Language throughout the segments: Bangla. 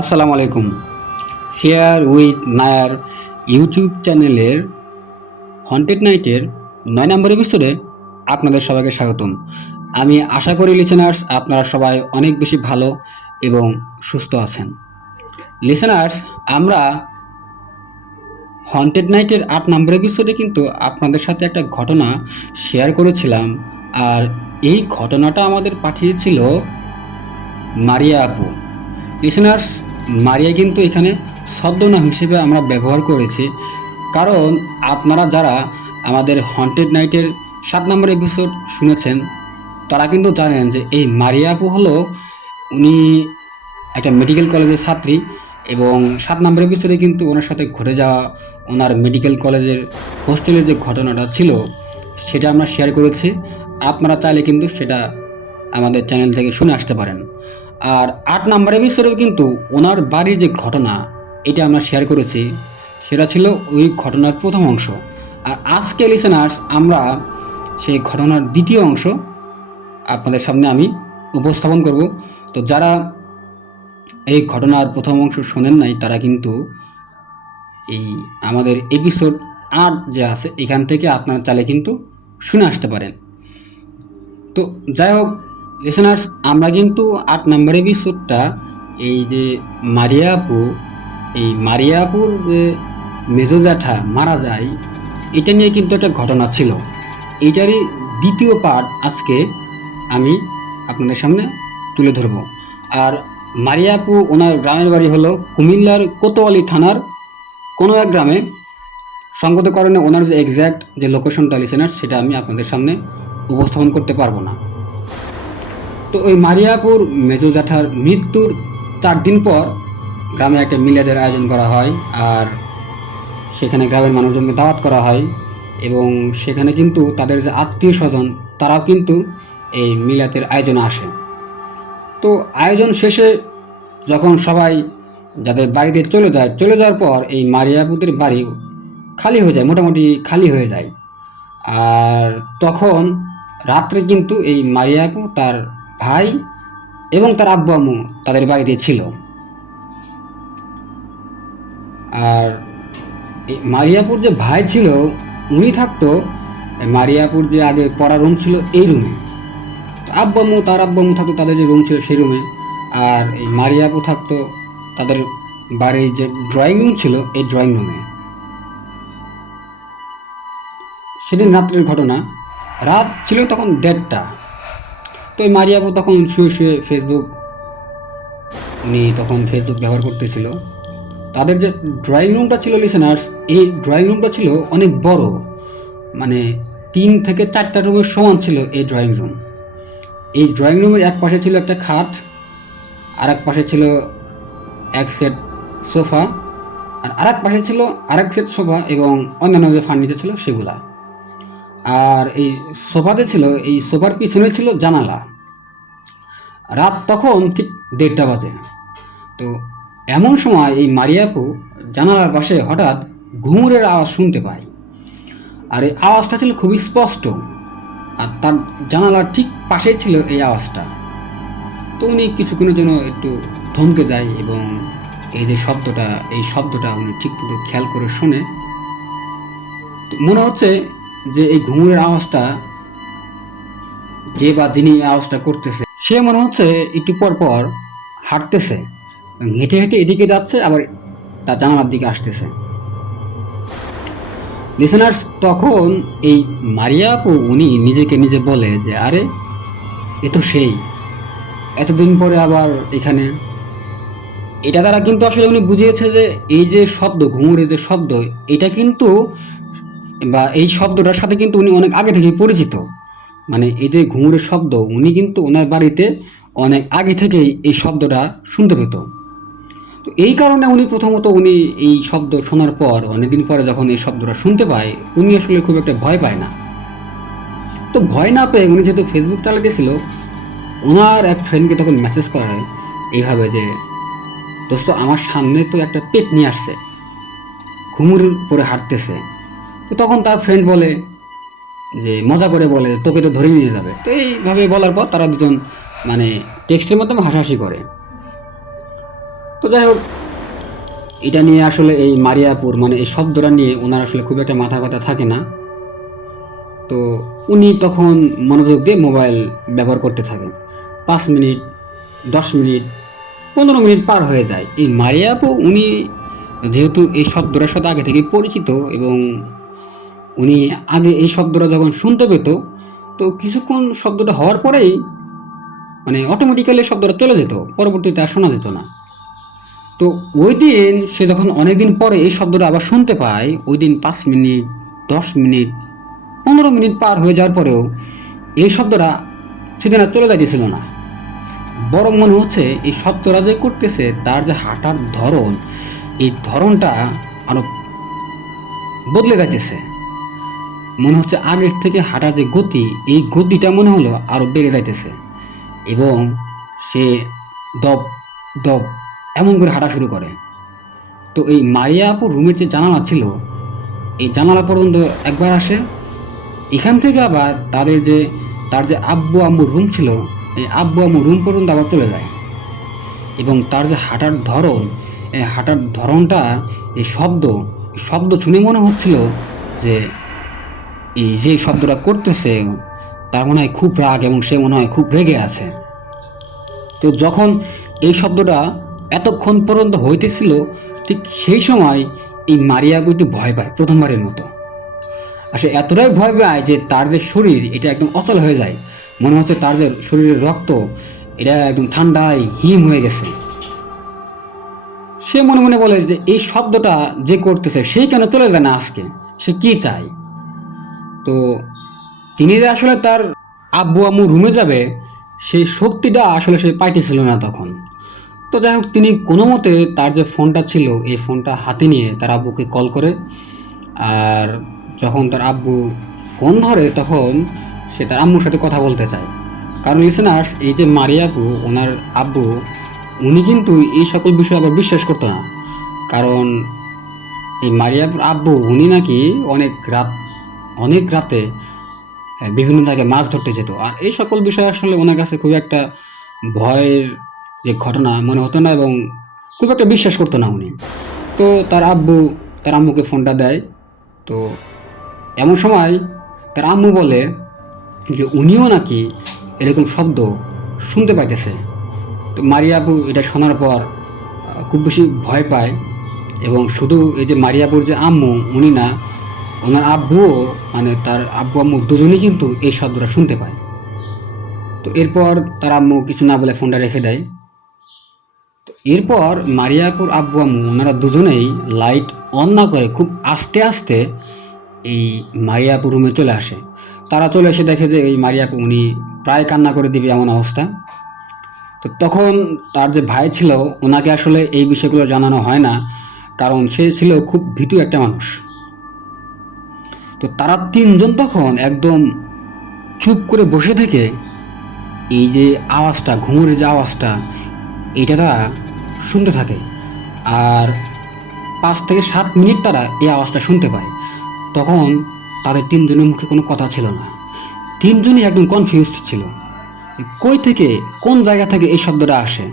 আসসালামু আলাইকুম। ফেয়ার উইথ নায়ার ইউটিউব চ্যানেলের হন্টেড নাইটের নয় নম্বর এপিসোডে আপনাদের সবাইকে স্বাগতম। আমি আশা করি লিসেনার্স আপনারা সবাই অনেক বেশি ভালো এবং সুস্থ আছেন। লিসেনার্স আমরা হন্টেড নাইটের আট নম্বর এপিসোডে কিন্তু আপনাদের সাথে একটা ঘটনা শেয়ার করেছিলাম। আর এই ঘটনাটা আমাদের পাঠিয়েছিল মারিয়া আপু। লিসেনার্স মারিয়া কিন্তু এখানে ছদ্মনাম হিসেবে আমরা ব্যবহার করেছি। কারণ আপনারা যারা আমাদের হন্টেড নাইটের সাত নম্বর এপিসোড শুনেছেন, তারা কিন্তু জানেন যে এই মারিয়া আপু হলো উনি একটা মেডিকেল কলেজের ছাত্রী এবং সাত নম্বর এপিসোডে কিন্তু ওনার সাথে ঘটে যাওয়া ওনার মেডিকেল কলেজের হোস্টেলের যে ঘটনাটা ছিল, সেটা আমরা শেয়ার করেছি। আপনারা চাইলে কিন্তু সেটা আমাদের চ্যানেল থেকে শুনে আসতে পারেন। আর আট নাম্বার এপিসোডেও কিন্তু ওনার বাড়ির যে ঘটনা, এটা আমরা শেয়ার করেছি, সেটা ছিল ওই ঘটনার প্রথম অংশ। আর আজকে লিসেনার্স আমরা সেই ঘটনার দ্বিতীয় অংশ আপনাদের সামনে আমি উপস্থাপন করব। তো যারা এই ঘটনার প্রথম অংশ শোনেন নাই, তারা কিন্তু এই আমাদের এপিসোড আট যে আছে, এখান থেকে আপনারা চালে কিন্তু শুনে আসতে পারেন। তো যাই হোক লিসেনার্স আমরা কিন্তু আট নম্বর এপিসোডটা এই যে মারিয়া আপু এই মারিয়া আপুর যে মেজো জ্যাঠা মারা যায়, এটা নিয়ে কিন্তু একটা ঘটনা ছিল। এইটারই দ্বিতীয় পার্ট আজকে আমি আপনাদের সামনে তুলে ধরব। আর মারিয়া আপু ওনার গ্রামের বাড়ি হলো কুমিল্লার কোতোয়ালি থানার কোনো এক গ্রামে। সঙ্গত কারণে ওনার যে এক্স্যাক্ট যে লোকেশনটা লিসেনার সেটা আমি আপনাদের সামনে উপস্থাপন করতে পারব না। তো ওই মারিয়াপুর মেজো জাঠার মৃত্যুর চার দিন পর গ্রামে একটা মিলাদের আয়োজন করা হয় আর সেখানে গ্রামের মানুষজনকে দাওয়াত করা হয় এবং সেখানে কিন্তু তাদের যে আত্মীয় স্বজন, তারাও কিন্তু এই মিলাতের আয়োজনে আসে। তো আয়োজন শেষে যখন সবাই যাদের বাড়িতে চলে যায়, চলে যাওয়ার পর এই মারিয়াপুদের বাড়ি খালি হয়ে যায়, মোটামুটি খালি হয়ে যায়। আর তখন রাত্রে কিন্তু এই মারিয়াপু তার ভাই এবং তার আব্বু আম্মু তাদের বাড়িতে ছিল। আর মারিয়াপুর যে ভাই ছিল, উনি থাকতো, মারিয়াপুর যে আগে পড়া রুম ছিল এই রুমে আব্বু আম্মু, তার আব্বু আম্মু থাকতো, তাদের যে রুম ছিল সেই রুমে আর এই মারিয়াপু থাকতো, তাদের বাড়ির যে ড্রয়িং রুম ছিল এই ড্রয়িং রুমে সেদিন রাত্রের ঘটনা। রাত ছিল তখন দেড়টা। তো ওই মারিয়াপু তখন শুয়ে শুয়ে ফেসবুক উনি তখন ফেসবুক ব্যবহার করতেছিল। তাদের যে ড্রয়িং রুমটা ছিল লিসেনার্স এই ড্রয়িং রুমটা ছিল অনেক বড়। মানে তিন থেকে চারটা রুমের সমান ছিল এই ড্রয়িং রুম এই ড্রয়িং রুমের এক পাশে ছিল একটা খাট, আর এক পাশে ছিল এক সেট সোফা আর আরেক পাশে ছিল আরেক সেট সোফা এবং অন্যান্য যে ফার্নিচার ছিল সেগুলা। আর এই সোফাতে ছিল, এই সোফার পিছনে ছিল জানালা। রাত তখন ঠিক দেড়টা বাজে। তো এমন সময় এই মারিয়াকু জানালার পাশে হঠাৎ ঘুমুরের আওয়াজ শুনতে পায়। আর এই আওয়াজটা ছিল খুবই স্পষ্ট। আর তার জানালার ঠিক পাশেই ছিল এই আওয়াজটা। তো উনি কিছুক্ষণের জন্য একটু থমকে যায় এবং এই যে শব্দটা, এই শব্দটা উনি ঠিক খেয়াল করে শোনে। মনে হচ্ছে যে এই ঘুঙুরের আওয়াজটা যে বা যিনি এই আওয়াজটা করতেছে, সে মনে হচ্ছে একটু পর পর হাঁটতেছে, হেঁটে হেঁটে এদিকে যাচ্ছে, আবার তার জানালার দিকে আসতেছে। লিসেনার্স তখন এই মারিয়া আপু, উনি নিজেকে নিজে বলে যে, আরে, এ তো সেই। এতদিন পরে আবার এখানে। এটা দ্বারা কিন্তু আসলে উনি বুঝিয়েছে যে, এই যে শব্দ ঘুঙুরের যে শব্দ, এটা কিন্তু বা এই শব্দটার সাথে কিন্তু উনি অনেক আগে থেকেই পরিচিত। মানে এই যে ঘুঙুরের শব্দ, উনি কিন্তু ওনার বাড়িতে অনেক আগে থেকেই এই শব্দটা শুনতে পেত। তো এই কারণে উনি প্রথমত উনি এই শব্দ শোনার পর, অনেকদিন পরে যখন এই শব্দটা শুনতে পায়, উনি আসলে খুব একটা ভয় পায় না। তো ভয় না পেয়ে উনি যেহেতু ফেসবুক চালাতেছিল ওনার এক ফ্রেন্ডকে তখন মেসেজ করা হয়, এইভাবে যে, দোস্ত, আমার সামনে তো একটা পেট নিয়ে আসছে। ঘুমুর পরে হাঁটতেছে। তো তখন তার ফ্রেন্ড বলে যে, মজা করে বলে, তোকে তো ধরে নিয়ে যাবে। তো এইভাবে বলার পর তারা দুজন মানে টেক্সটের মাধ্যমে হাসাহাসি করে। তো যাই হোক, এটা নিয়ে আসলে এই মারিয়াপুর মানে এই শব্দটা নিয়ে ওনার আসলে খুব একটা মাথা ব্যথা থাকে না। তো উনি তখন মনোযোগ দিয়ে মোবাইল ব্যবহার করতে থাকেন। পাঁচ মিনিট, দশ মিনিট, পনেরো মিনিট পার হয়ে যায়। এই মারিয়াপু, উনি যেহেতু এই শব্দটার সাথে আগে থেকে পরিচিত এবং উনি আগে এই শব্দটা যখন শুনতে পেত, তো কিছুক্ষণ শব্দটা হওয়ার পরেই মানে অটোমেটিক্যালি শব্দটা চলে যেত, পরবর্তীতে আর শোনা যেত না। তো ওই দিন সে যখন অনেকদিন পরে এই শব্দটা আবার শুনতে পায়, ওই দিন পাঁচ মিনিট, দশ মিনিট, পনেরো মিনিট পার হয়ে যাওয়ার পরেও এই শব্দটা সেদিন আর চলে যাইতেছিল না। বরং মনে হচ্ছে এই শব্দটা যে করতেছে, তার যে হাঁটার ধরন, এই ধরনটা আরও বদলে যাইতেছে। মনে হচ্ছে আগের থেকে হাঁটার যে গতি, এই গতিটা মনে হলো আরও বেড়ে যাইতেছে। এবং সে দব দব এমন করে হাঁটা শুরু করে। তো এই মারিয়া আপুর রুমের যে জানালা ছিল, এই জানালা পর্যন্ত একবার আসে। এখান থেকে আবার তাদের যে, তার যে আব্বু আম্মুর রুম ছিল, এই আব্বু আম্মুর রুম পর্যন্ত আবার চলে যায়। এবং তার যে হাঁটার ধরন, এই হাঁটার ধরনটা, এই শব্দ শব্দ শুনে মনে হচ্ছিল যে এই যে শব্দটা করতেছে, তার মনে হয় খুব রাগ এবং সে মনে হয় খুব রেগে আছে। তো যখন এই শব্দটা এতক্ষণ পর্যন্ত হইতেছিল, ঠিক সেই সময় এই মারিয়াবু একটু ভয় পায় প্রথমবারের মতো। সে এতটাই ভয় পায় যে তার যে শরীর, এটা একদম অচল হয়ে যায়। মনে হচ্ছে তার যে শরীরের রক্ত, এটা একদম ঠান্ডায় হিম হয়ে গেছে। সে মনে মনে বলে যে, এই শব্দটা যে করতেছে সেই কেন চলে যায় না আজকে? সে কি চায়? তো তিনি যে আসলে তার আব্বু আম্মু রুমে যাবে, সেই শক্তিটা আসলে সে পাইতেছিল না তখন। তো যাই হোক, তিনি কোনো মতে তার যে ফোনটা ছিল, এই ফোনটা হাতে নিয়ে তার আব্বুকে কল করে, আর যখন তার আব্বু ফোন ধরে তখন সে তার আম্মুর সাথে কথা বলতে চায়। কারণ লিসেনার্স এই যে মারিয়াপু ওনার আব্বু, উনি কিন্তু এই সকল বিষয়ে আবার বিশ্বাস করতো না। কারণ এই মারিয়াপুর আব্বু, উনি নাকি অনেক রাত অনেক রাতে বিভিন্ন জায়গায় মাছ ধরতে যেত। আর এই সকল বিষয় আসলে ওনার কাছে খুব একটা ভয়ের যে ঘটনা মনে হতো না এবং খুব একটা বিশ্বাস করতো না উনি। তো তার আব্বু, তার আম্মুকে ফোনটা দেয়। তো এমন সময় তার আম্মু বলে যে, উনিও নাকি এরকম শব্দ শুনতে পাইতেছে। তো মারিয়াবু এটা শোনার পর খুব বেশি ভয় পায় এবং শুধু এই যে মারিয়াবুর যে আম্মু, উনি না ওনার আব্বুও মানে তার আব্বু আম্মু দুজনেই কিন্তু এই শব্দটা শুনতে পায়। তো এরপর তার আম্মু কিছু না বলে ফোনটা রেখে দেয়। তো এরপর মারিয়াপুর আব্বু আম্মু, ওনারা দুজনেই লাইট অন না করে খুব আস্তে আস্তে এই মারিয়াপুর রুমে চলে আসে। তারা চলে এসে দেখে যে এই মারিয়াপু উনি প্রায় কান্না করে দিবে এমন অবস্থা। তো তখন তার যে ভাই ছিল, ওনাকে আসলে এই বিষয়গুলো জানানো হয় না, কারণ সে ছিল খুব ভীতু একটা মানুষ। তো তারা তিনজন তখন একদম চুপ করে বসে থেকে। এই যে আওয়াজটা, ঘুঙুরের যে আওয়াজটা এটা তারা শুনতে থাকে। আর পাঁচ থেকে সাত মিনিট তারা এই আওয়াজটা শুনতে পায়। তখন তাদের তিনজনের মুখে কোনো কথা ছিল না। তিনজনই একদম কনফিউজড ছিল। কই থেকে, কোন জায়গা থেকে এই শব্দটা আসে?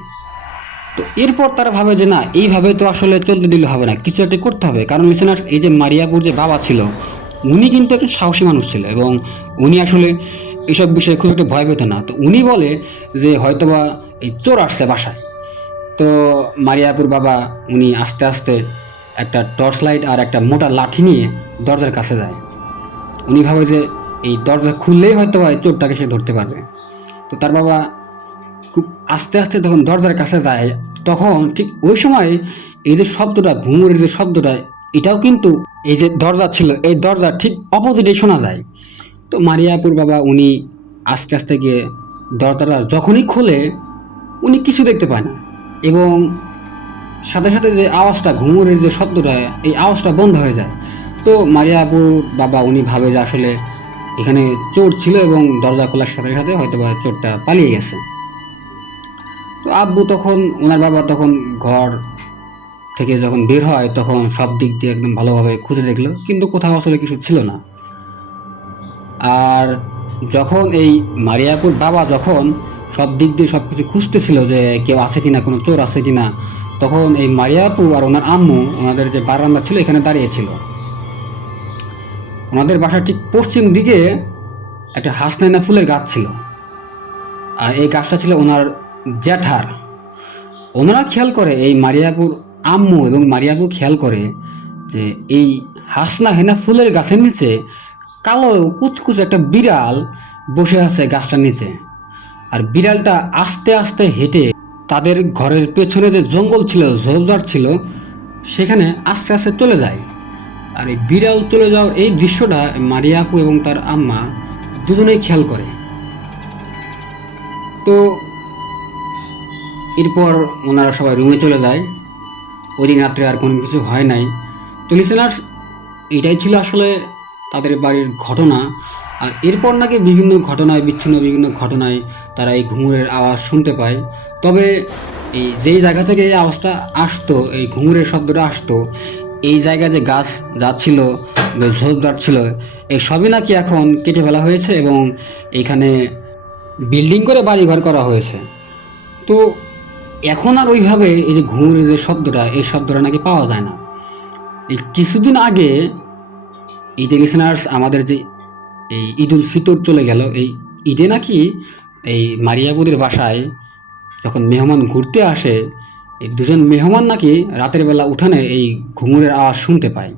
তো এরপর তারা ভাবে যে না, এইভাবে তো আসলে চলতে দিলে হবে না, কিছু একটা করতে হবে। কারণ লিসেনার্স এই যে মারিয়াপুর যে বাবা ছিল উনি কিন্তু একজন সাহসী মানুষ ছিল এবং উনি আসলে এইসব বিষয়ে খুব একটা ভয় পেত না। তো উনি বলে যে হয়তোবা এই চোর আসছে বাসায়। তো মারিয়াপুর বাবা উনি আস্তে আস্তে একটা টর্চ লাইট আর একটা মোটা লাঠি নিয়ে দরজার কাছে যায়। উনি ভাবে যে এই দরজা খুললেই হয়তো বা চোরটাকে সে ধরতে পারবে। তো তার বাবা খুব আস্তে আস্তে তখন দরজার কাছে যায়, তখন ঠিক ওই সময় এই যে শব্দটা, ঘুঙুরের যে শব্দটা এটাও কিন্তু এই যে দরজা ছিল, এই দরজা ঠিক অপোজিটে শোনা যায়। তো মারিয়াপুর বাবা উনি আস্তে আস্তে গিয়ে দরজাটা যখনই খোলে, উনি কিছু দেখতে পায় না। এবং সাথে সাথে যে আওয়াজটা ঘুমুরের যে শব্দটা, এই আওয়াজটা বন্ধ হয়ে যায়। তো মারিয়াপুর বাবা উনি ভাবে যে আসলে এখানে চোর ছিল এবং দরজা খোলার সাথে সাথে হয়তো বা চোরটা পালিয়ে গেছে। তো আব্বু তখন, ওনার বাবা তখন ঘর থেকে যখন বের হয় তখন সব দিক দিয়ে একদম ভালোভাবে খুঁজে দেখল, কিন্তু কোথাও আসলে কিছু ছিল না। আর যখন এই মারিয়াপুর বাবা যখন সব দিক দিয়ে সব কিছু খুঁজতেছিল যে কেউ আছে কিনা, কোনো চোর আছে কিনা, তখন এই মারিয়াপু আর ওনার আম্মু, ওনাদের যে বারান্দা ছিল এখানে দাঁড়িয়েছিল ওনাদের বাসার ঠিক পশ্চিম দিকে একটা হাসনাইনা ফুলের গাছ ছিল। আর এই গাছটা ছিল ওনার জ্যাঠার। ওনারা খেয়াল করে এই মারিয়াপুর আম্মু এবং মারিয়াপু খেয়াল করে যে এই হাসনা হেনা ফুলের গাছের নিচে কালো কুচকুচ একটা বিড়াল বসে আছে গাছটার নিচে। আর বিড়ালটা আস্তে আস্তে হেঁটে তাদের ঘরের পেছনে যে জঙ্গল ছিল ঝোপঝাড় ছিল, সেখানে আস্তে আস্তে চলে যায়। আর এই বিড়াল চলে যাওয়ার এই দৃশ্যটা মারিয়া আপু এবং তার আম্মা দুজনেই খেয়াল করে। তো এরপর ওনারা সবাই রুমে চলে যায়। ওই দিন রাত্রে আর কোনো কিছু হয় নাই। তো লিসেনার্স এটাই ছিল আসলে তাদের বাড়ির ঘটনা। আর এরপর নাকি বিভিন্ন ঘটনায়, বিচ্ছিন্ন বিভিন্ন ঘটনায় তারা এই ঘুঙুরের আওয়াজ শুনতে পায়। তবে এই যেই জায়গা থেকে এই আওয়াজটা আসতো, এই ঘুঙুরের শব্দটা আসতো, এই জায়গায় যে গাছ যাচ্ছিল ঝোপঝাড় ছিল এই সবই নাকি এখন কেটে ফেলা হয়েছে এবং এখানে বিল্ডিং করে বাড়িঘর করা হয়েছে। তো এখন আর ওইভাবে এই যে ঘুঙুরের যে শব্দটা, এই শব্দটা নাকি পাওয়া যায় না। এই কিছুদিন আগে এই যে লিসেনার্স আমাদের যে এই ঈদ উল ফিতর চলে গেল, এই ঈদে নাকি এই মারিয়াপুদের বাসায় যখন মেহমান ঘুরতে আসে, এই দুজন মেহমান নাকি রাতের বেলা উঠানে এই ঘুঙুরের আওয়াজ শুনতে পায়।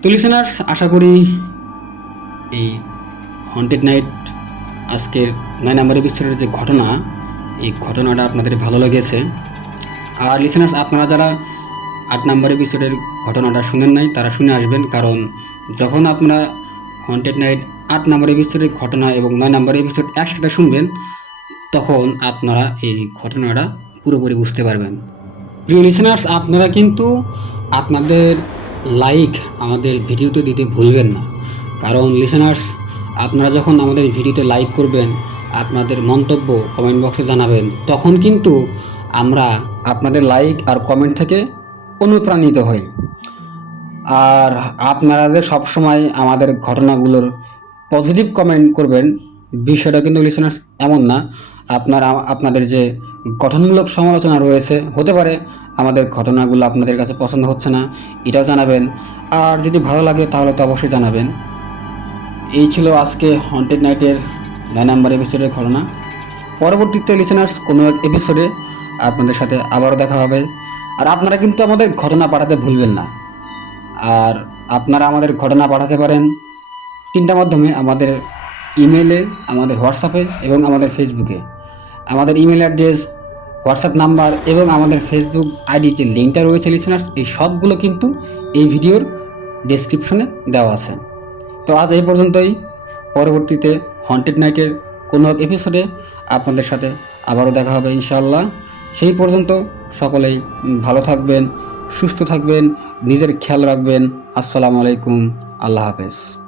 তো লিসেনার্স আশা করি এই হন্টেড নাইট আজকের নয় নম্বর এপিসোডের যে ঘটনা এই ঘটনাটা আপনাদের ভালো লেগেছে। আর লিসেনার্স আপনারা যারা আট নম্বর এপিসোডের ঘটনাটা শুনেন নাই, তারা শুনে আসবেন। কারণ যখন আপনারা হন্টেড নাইট আট নম্বর এপিসোডের ঘটনা এবং নয় নম্বর এপিসোড একসাথে শুনবেন, তখন আপনারা এই ঘটনাটা পুরোপুরি বুঝতে পারবেন। প্রিয় লিসেনার্স আপনারা কিন্তু আপনাদের লাইক আমাদের ভিডিওতে দিতে ভুলবেন না। কারণ লিসেনার্স আপনারা যখন আমাদের ভিডিওতে লাইক করবেন আপনাদের মন্তব্য কমেন্ট বক্সে জানাবেন। তখন কিন্তু আমরা আপনাদের লাইক আর কমেন্ট থেকে অনুপ্রাণিত হই। আর আপনারা যে সবসময় আমাদের ঘটনাগুলোর পজিটিভ কমেন্ট করবেন, বিষয়টা কিন্তু লিসেনার্স এমন না। আপনারা, আপনাদের যে গঠনমূলক সমালোচনা রয়েছে, হতে পারে আমাদের ঘটনাগুলো আপনাদের কাছে পছন্দ হচ্ছে না, এটাও জানাবেন। আর যদি ভালো লাগে তাহলে তো অবশ্যই জানাবেন। এই ছিল আজকে হন্টেড নাইটের নয় নাম্বার এপিসোডের ঘটনা। পরবর্তীতে লিসেনার্স কোনো এক এপিসোডে আপনাদের সাথে আবারও দেখা হবে। আর আপনারা কিন্তু আমাদের ঘটনা পাঠাতে ভুলবেন না। আর আপনারা আমাদের ঘটনা পাঠাতে পারেন তিনটা মাধ্যমে, আমাদের ইমেলে আমাদের হোয়াটসঅ্যাপে এবং আমাদের ফেসবুকে আমাদের ইমেল অ্যাড্রেস হোয়াটসঅ্যাপ নাম্বার এবং আমাদের ফেসবুক আইডি যে লিঙ্কটা রয়েছে লিসেনার্স এই সবগুলো কিন্তু এই ভিডিওর ডেসক্রিপশনে দেওয়া আছে। তো আজ এই পর্যন্তই। পরবর্তীতে হন্টেড নাইটের কোনো এক এপিসোডে আপনাদের সাথে আবারও দেখা হবে ইনশাল্লাহ সেই পর্যন্ত সকলেই ভালো থাকবেন, সুস্থ থাকবেন, নিজের খেয়াল রাখবেন। আসসালামু আলাইকুম, আল্লাহ হাফেজ।